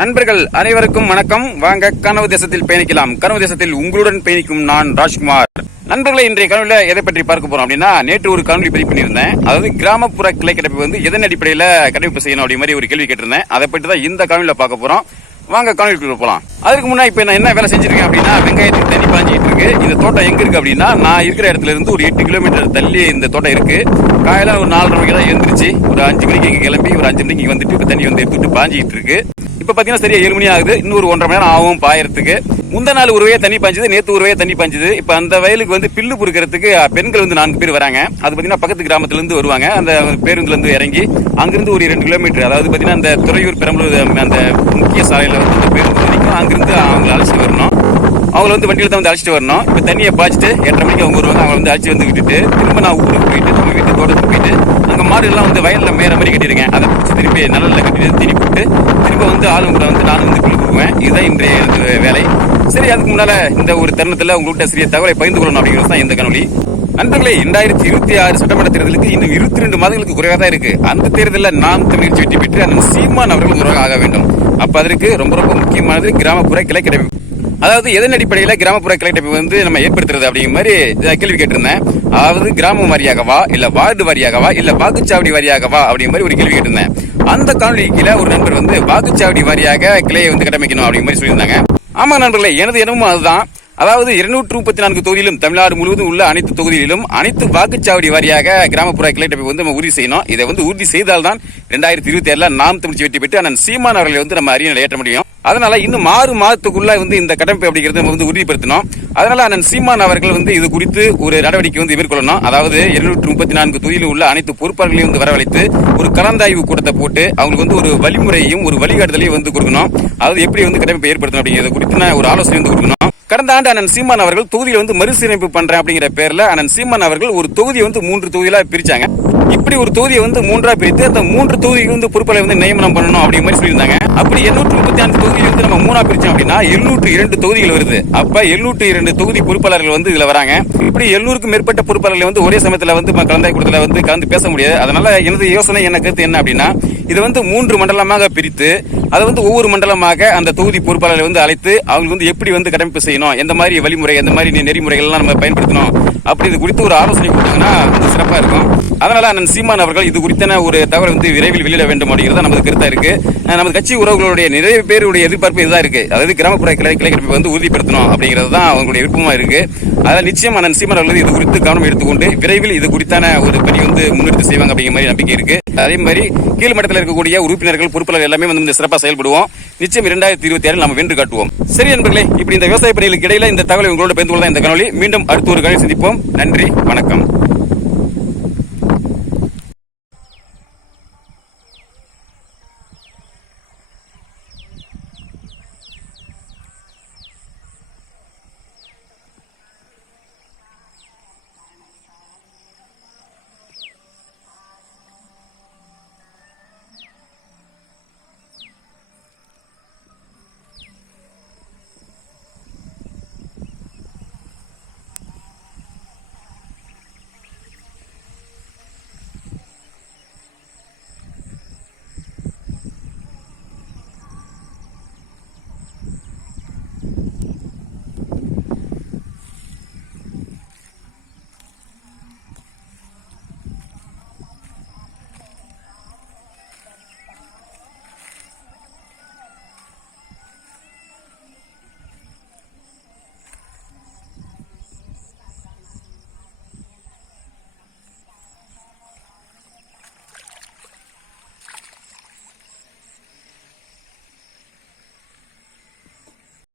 நண்பர்கள் அனைவருக்கும் வணக்கம். வாங்க கனவு தேசத்தில் பயணிக்கலாம். கனவு தேசத்தில் உங்களுடன் பயணிக்கும் நான் ராஜ்குமார். நண்பர்களை இன்றைய கனவுல எதை பற்றி பார்க்க போறோம் அப்படின்னா நேற்று ஒரு காணொலி பதிவு பண்ணியிருந்தேன். அதாவது கிராமப்புற கிளை கிடப்பு வந்து எதன் அடிப்படையில் கடைப்பிடிப்பு செய்யணும் அப்படி மாதிரி ஒரு கேள்வி கேட்டிருந்தேன். அதை பற்றி தான் இந்த கனவுல பார்க்க போறோம். வாங்க கனவுக்குள்ள போலாம். அதுக்கு முன்னாடி இப்போ நான் என்ன வேலை செஞ்சிருக்கேன் அப்படின்னா வெங்காயத்துக்கு தண்ணி பாஞ்சிட்டு இருக்கு இந்த தோட்டம் எங்க இருக்கு அப்படின்னா நான் இருக்கிற இடத்துல இருந்து ஒரு எட்டு கிலோமீட்டர் தள்ளி இந்த தோட்டம் இருக்கு. காலையில ஒரு நாலரை மணிக்கு தான் எழுந்திருச்சு. ஒரு அஞ்சு மணிக்கு இங்க கிளம்பி ஒரு அஞ்சு மணிக்கு வந்துட்டு இப்போ தண்ணி வந்து எடுத்துட்டு பாஞ்சிட்டு இருக்கு இப்போ பாத்தீங்கன்னா சரியா ஏழு மணி ஆகுது. இன்னொரு ஒன்றரை மணி நேரம் ஆகும் பாயறதுக்கு. முந்த நாள் ஒரு தண்ணி பாய்ஞ்சது நேற்று ஒரு தண்ணி பாய்ஞ்சது இப்ப அந்த வயலுக்கு வந்து பில்லு பொறுக்கிறதுக்கு பெண்கள் வந்து நான்கு பேர் வராங்க. அது பாத்தீங்கன்னா பக்கத்து கிராமத்துல இருந்து வருவாங்க. அந்த பேருந்துல இருந்து இறங்கி அங்கிருந்து ஒரு இரண்டு கிலோமீட்டர். அதாவது பாத்தீங்கன்னா அந்த துறையூர் பெரம்பலூர் அந்த முக்கிய சாலையில வந்து அந்த பேருந்து நிற்கும் அங்கிருந்து அவங்களை அழைச்சிட்டு வரணும். அவங்கள வந்து வண்டியில தான் வந்து அழைச்சிட்டு வரணும். இப்ப தண்ணியை பாய்ச்சிட்டு எட்டரை மணிக்கு அவங்க வருவாங்க. அவங்க வந்து அழைச்சி வந்து விட்டுட்டு திரும்ப நான் ஊருக்கு போயிட்டு நம்ம வீட்டு தோட்டத்துக்கு போயிட்டு அங்க மாடு எல்லாம் வந்து வயல்ல மேற மாதிரி கட்டியிருக்கேன். அதை பிடிச்சி திருப்பி நல்ல கட்டிட்டு தீனி போட்டு இப்போ வந்து ஆளுங்க கூட வந்து நானும் வந்து புல் இதுதான் இன்றைய வேலை. சரி அதுக்கு முன்னால இந்த ஒரு தருணத்துல உங்கள்கிட்ட சிறிய தகவலை பகிர்ந்து கொள்ளணும் அப்படிங்கிறது தான் இந்த கனொலி நண்பர்களே இரண்டாயிரத்தி இருபத்தி ஆறு சட்டமன்ற தேர்தலுக்கு இன்னும் இருபத்தி ரெண்டு மாதங்களுக்கு குறைவாக தான் இருக்கு. அந்த தேர்தலில் நாம் தமிழ் வெற்றி பெற்று அண்ணன் சீமான் அவர்கள் முதல்வராக ஆக வேண்டும். அப்ப அதற்கு ரொம்ப ரொம்ப முக்கியமானது கிராமப்புற கிளை கிடைப்பு அதாவது எதன் அடிப்படையில் கிராமப்புற கிளைட்டமைப்பு வந்து நம்ம ஏற்படுத்துறது அப்படிங்கிற மாதிரி கேள்வி கேட்டிருந்தேன். அதாவது கிராமம் வாரியாகவா இல்ல வார்டு வாரியாகவா இல்ல வாக்குச்சாவடி வாரியாகவா அப்படிங்கிற மாதிரி ஒரு கேள்வி கேட்டிருந்தேன். அந்த காணொலி கீழே ஒரு நண்பர் வந்து வாக்குச்சாவடி வாரியாக கிளையை வந்து கட்டமைக்கணும் அப்படிங்கிற மாதிரி சொல்லியிருந்தாங்க. ஆமா நண்பர்களே எனது எண்ணமும் அதுதான். அதாவது இருநூற்று முப்பத்தி நான்கு தொகுதியிலும் தமிழ்நாடு முழுவதும் உள்ள அனைத்து தொகுதிகளிலும் அனைத்து வாக்குச்சாவடி வாரியாக கிராமப்புற கிளைட்டமைப்பு வந்து நம்ம உறுதி செய்யணும். இதை வந்து உறுதி செய்தால்தான் ரெண்டாயிரத்தி இருபத்தி ஏழுல நாம் தமிழ்ச்சி வெற்றி பெற்று அண்ணன் சீமான் அவர்களை வந்து நம்ம அரியணையில் ஏற்ற முடியும். அதனால இன்னும் ஆறு மாதத்துக்குள்ள வந்து இந்த கட்டமைப்பு அப்படிங்கிறது நம்ம வந்து உறுதிப்படுத்தணும். அதனால அண்ணன் சீமான் அவர்கள் வந்து இது குறித்து ஒரு நடவடிக்கை வந்து மேற்கொள்ளணும். அதாவது இருநூற்றி முப்பத்தி நான்கு தொகுதியில் உள்ள அனைத்து பொறுப்பாளர்களையும் வந்து வரவழைத்து ஒரு கலந்தாய்வு கூட்டத்தை போட்டு அவங்களுக்கு வந்து ஒரு வழிமுறையையும் ஒரு வழிகாட்டுதலையும் வந்து கொடுக்கணும். அதாவது எப்படி வந்து கட்டமைப்பை ஏற்படுத்தணும் அப்படிங்கிறத குறித்து நான் ஒரு ஆலோசனை வந்து கொடுக்கணும். கடந்த ஆண்டு அண்ணன் சீமான் அவர்கள் தொகுதியில் வந்து மறுசீரமைப்பு பண்றேன் அப்படிங்கிற பேர்ல அண்ணன் சீமான் அவர்கள் ஒரு தொகுதியை வந்து மூன்று தொகுதிகளாக பிரிச்சாங்க. இப்படி ஒரு தொகுதியை வந்து மூன்றா பிரித்து அந்த மூன்று தொகுதிகள் வந்து பொறுப்பாளர் வந்து நியமனம் பண்ணணும் அப்படிங்கிற மாதிரி சொல்லியிருந்தாங்க. அப்படி எண்ணூற்று முப்பத்தி நான்கு தொகுதியை வந்து நம்ம மூணா பிரிச்சோம் அப்படின்னா எழுநூற்று இரண்டு தொகுதிகள் வருது. அப்ப எழுநூற்று இரண்டு தொகுதி பொறுப்பாளர்கள் வந்து இதுல வராங்க. இப்படி எழுநூறுக்கும் மேற்பட்ட பொறுப்பாளர்களை வந்து ஒரே சமயத்துல வந்து கலந்தாய் கூட்டத்தில் வந்து கலந்து பேச முடியாது. அதனால எனது யோசனை என்ன கருத்து என்ன அப்படின்னா இது வந்து மூன்று மண்டலமாக பிரித்து அதை வந்து ஒவ்வொரு மண்டலமாக அந்த தொகுதி பொறுப்பாளர்களை வந்து அழைத்து அவங்களுக்கு வந்து எப்படி வந்து கடமைப்பு செய்யணும் எந்த மாதிரி வழிமுறை எந்த மாதிரி நெறிமுறைகள்லாம் நம்ம பயன்படுத்தணும் அப்படி இது குறித்து ஒரு ஆலோசனை கொடுத்தாங்கன்னா கொஞ்சம் சிறப்பாக இருக்கும். அதனால அண்ணன் சீமான் அவர்கள் இது குறித்தான ஒரு தகவல் வந்து விரைவில் வெளியிட வேண்டும் அப்படிங்கிறது நமது கருத்தா இருக்கு. நமது கட்சி உறவுகளுடைய நிறைய பேருடைய எதிர்பார்ப்பு இதுதான் இருக்கு. அதாவது கிராமப்புற கிளை கிளைக்கணிப்பை வந்து உறுதிப்படுத்தணும் அப்படிங்கிறது தான் அவங்களுடைய விருப்பமா இருக்கு. அதனால் நிச்சயம் அண்ணன் சீமான் அவர்கள் இது குறித்து கவனம் எடுத்துக்கொண்டு விரைவில் இது குறித்தான ஒரு பணி வந்து முன்னெடுத்து செய்வாங்க அப்படிங்கிற மாதிரி நம்பிக்கை இருக்கு. அதே மாதிரி கீழ்மட்டத்தில் இருக்கக்கூடிய உறுப்பினர்கள் பொறுப்பாளர்கள் எல்லாமே வந்து இந்த சிறப்பாக செயல்படுவோம். நிச்சயம் இரண்டாயிரத்தி இருபத்தி ஆறில் நம்ம வென்று காட்டுவோம். சரி நண்பர்களே இப்படி இந்த விவசாய பணிகளுக்கு இடையில இந்த தகவலை உங்களோட பகிர்ந்து கொள்ள இந்த கனொலி மீண்டும் அடுத்த ஒரு கலை சந்திப்போம். நன்றி வணக்கம்.